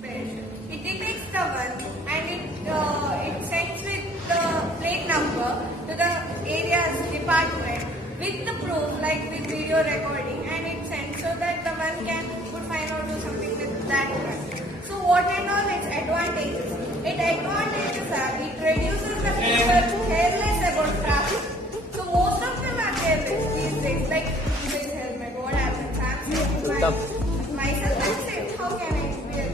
It detects the one and it sends with the plate number to the area's department with the proof like with video recording, and it sends so that the one can put fine or do something with that one. So what and all its advantages? It reduces the people careless about traffic. So most of them are careless these days. Like this helmet, what happens? I'm saying myself, I'm safe. How can I wear?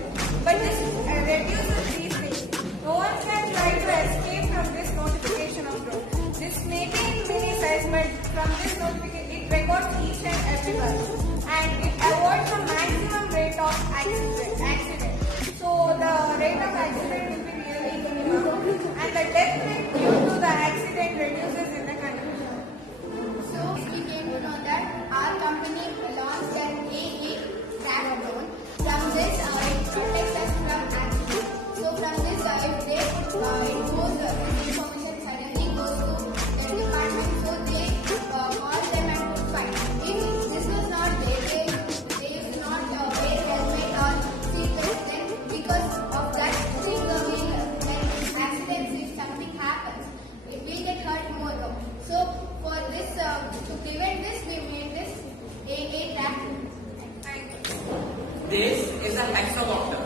But this reduces these things. No one can try to escape from this notification of road. This may be in mini size, but from this notification, it records each and every one, and it avoids the maximum rate of accident. So the rate of accident will be really minimum, and the death rate due to the accident reduces in the country. So we came to know that our company launched an AA track drone. From this, it protects us from accidents. So from this, if they it goes, information suddenly goes to the department, so they call them and put fine. If this was not there, they used not wear helmet or seatbelt. Then because of that thing, when accidents, if something happens, it will get hurt more. So for this, to prevent this, we made this AA track. This is a hexacopter.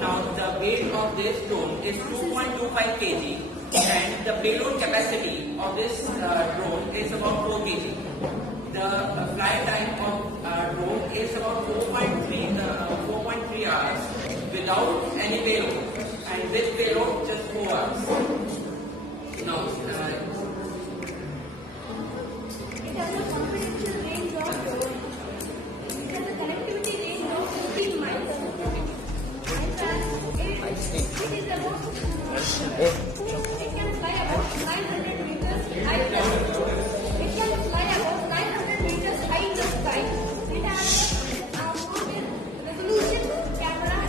Now the weight of this drone is 2.25 kg and the payload capacity of this drone is about 4 kg. The flight time of drone is about 4.3 hours without any payload, and with payload just 4 hours. Now, It has a confidential range of it has a connectivity range of 15 miles. It is about it can fly about 900 meters high. It can fly about 900 meters high in the sky. It has a resolution camera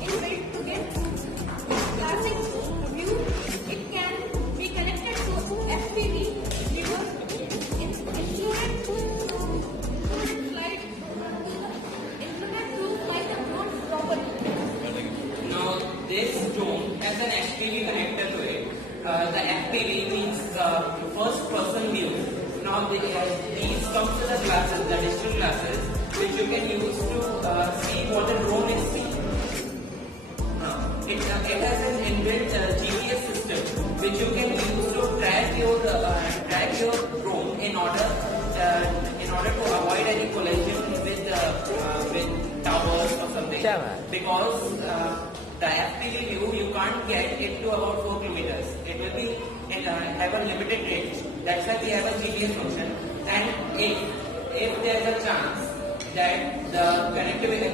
inbuilt to get classic view. It can be connected to FPV because it's included to fly the drone properly. now this drone has an FPV connector to it. The FPV means first person view. Now these come to the glasses, the digital glasses, which you can use to see what the drone is seeing. It has an inbuilt GPS system which you can use to track your drone in order to avoid any collision with towers or something. Because the FPV view you can't get it to about 4 kilometers. It will be have a limited range. That's why we have a GPS function. And if there is a chance that the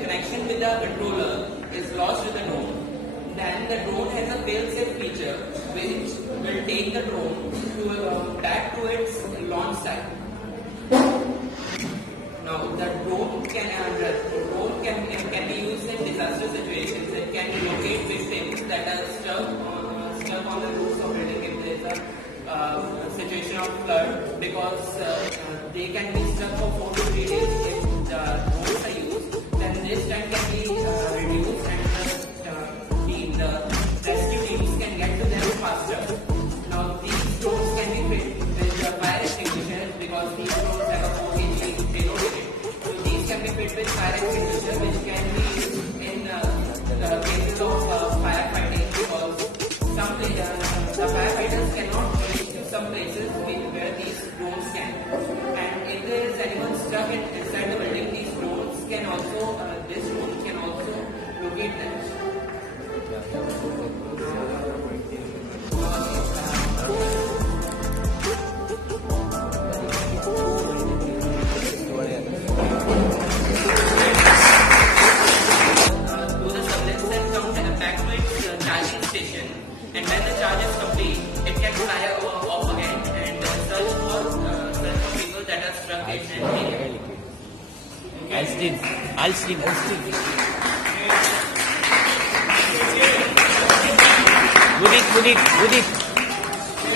connection with the controller is lost with the drone, then the drone has a fail-safe feature which will take the drone back to its launch site. Now the drone can be used in disaster situations. It can locate victims that are stuck on the roofs of building if there is a situation of flood, because they can be stuck for 4 to 3 days. If the drones are used, then this time can be reduced and the rescue teams can get to them faster. Now these drones can be fit with fire extinguishers because these drones have a 4 kg payload in it. So these can be fit with fire extinguisher, which can be used in the cases of firefighting, because the firefighters cannot reach to some places where these drones can. And if there is anyone stuck inside the building, these drones can also locate them. And when the charge is complete, it can fly off again and search for people that are struck in an area. I'll steam. Good it.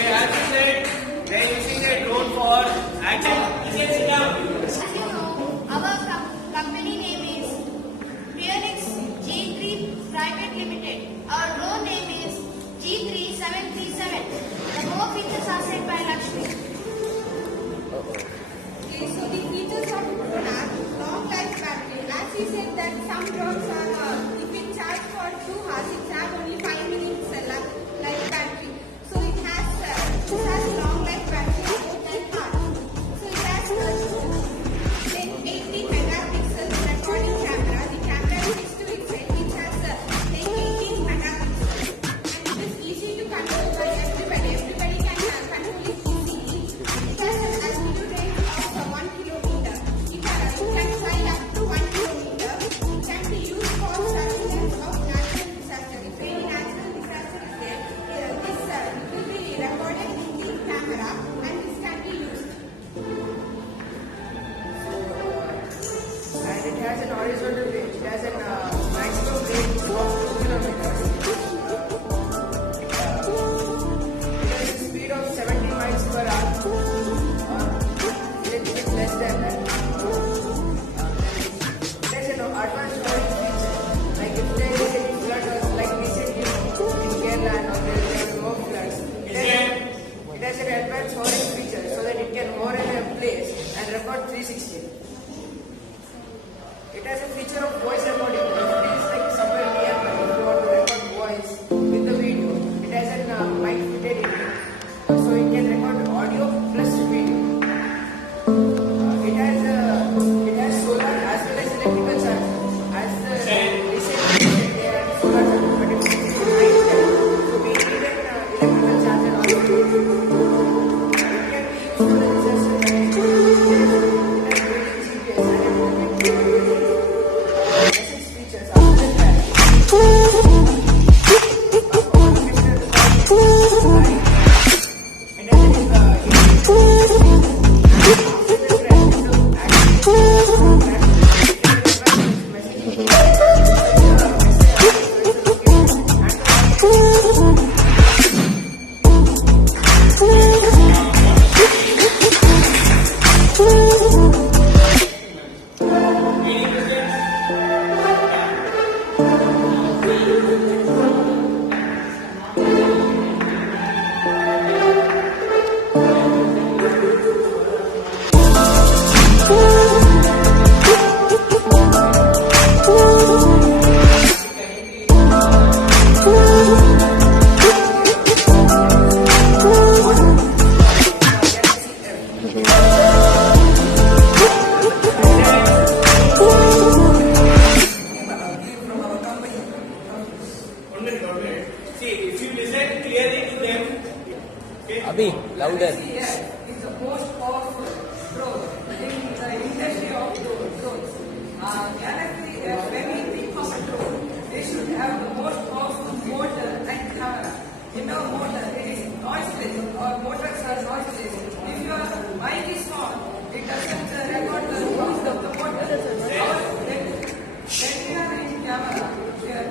As you said, they're using a drone for active. As you know, our company name is Robotics G3 Private Private Limited. Our drone name is G3737. The more features are said by Lakshmi. Okay, so the features of drone are long life battery. As we said that some drones are, if it charged for 2 hours, it has only 5 minutes life battery. So it has long life battery about 10 hours. So it has then 80 megapixels recording camera. The camera is fixed to its head, which has 18 megapixels. And it is easy to control by everybody. Everybody can control it easily. It has an altitude range of 1 kilometer. It can fly up to 1 kilometer. It can be used for surveillance of natural disaster. If any natural disaster is there, this will be recorded in the camera and this can be used. And it has an horizontal range. It has a maximum range of 2 kilometers. It has a speed of 70 miles per hour, or a little bit less than that. It has an advanced storage feature. Like if there is any flood, or like recently in Kerala or there are more floods, it has an advanced storage feature so that it can more in a place and record 360. It has a feature of voice recording. If it is like somewhere nearby, if you want to record voice with the video, it has a mic fitted in it. So it can record audio plus video. It has solar as well as electrical charge. As the recently they are solar charge, but it is night time. So we need an electrical charge and also. It can be used for the disaster management. It has built-in GPS and everything. Message features after that. And then Abhi, louder. It's the most powerful drone in the industry of drones. Galaxy, when we think of a drone, they should have the most powerful motor and camera. In a motor, it is noiseless, or motors are noiseless. If your mic is on, it doesn't record the noise of the motor. When we are in camera,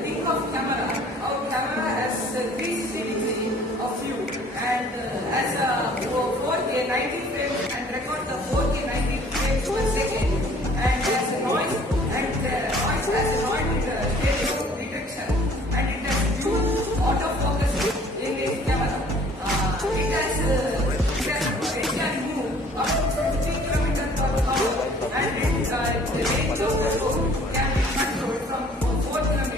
think of camera. Our camera has 360 degree of view and as a 4K 90 frames and record the 4K 90 frames per second and has a noise and noise has a noise stereo detection and it has huge autofocus in its camera. It can move up to 50 kilometers per hour and the range of the drone can be controlled from 4 kilometers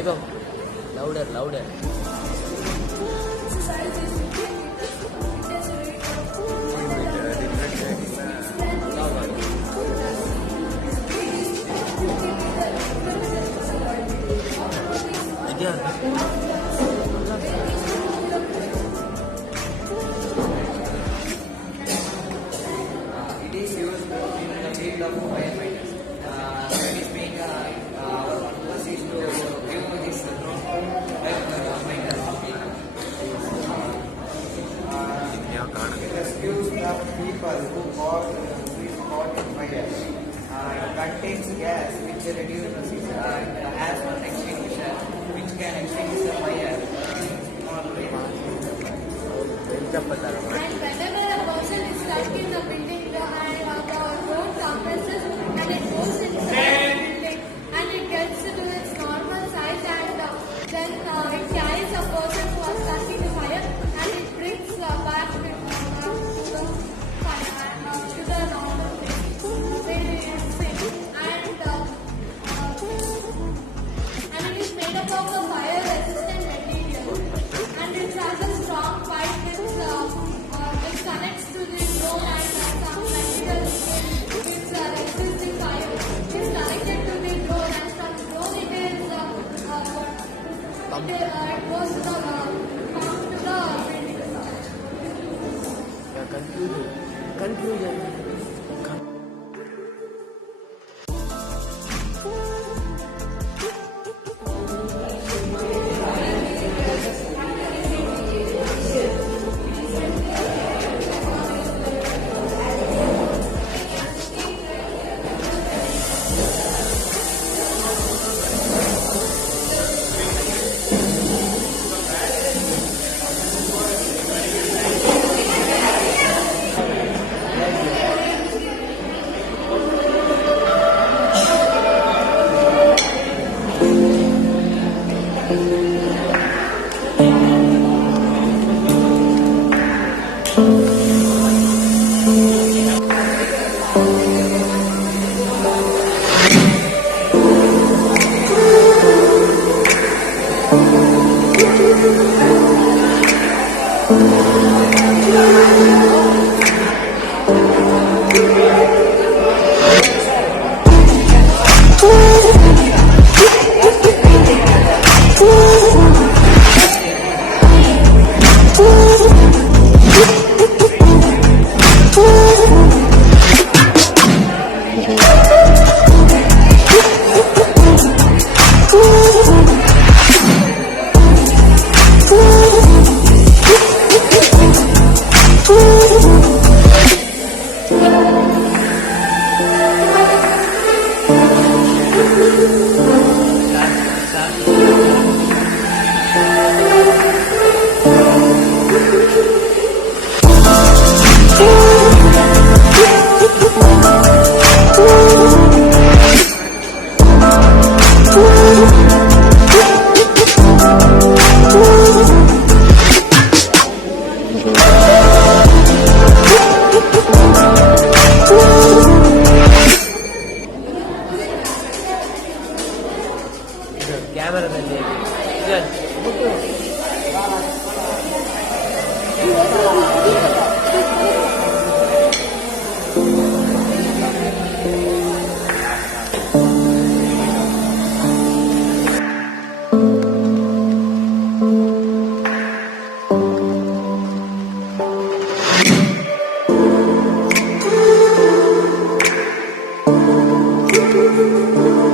Vaibhav, louder, louder. It is used in the field of firefighters. That is being purpose is to give this drone fighter. It rescues the people who is caught in fire. It contains gas which reduces it has one extinguisher which can extinguish the fire in small way. And whenever a person is stuck in the building, the road compresses and it goes inside the building and it gets to its normal size and then it carries a person who was stuck in the fire and it brings back to the fire to the normal place where it is safe. And it is made up of a fire resistant material and it has a strong pipe which connects to the drone and some material which resists the fire. It is connected to the drone and from the drone it goes to the pump to the building. Conclusion. Thank you.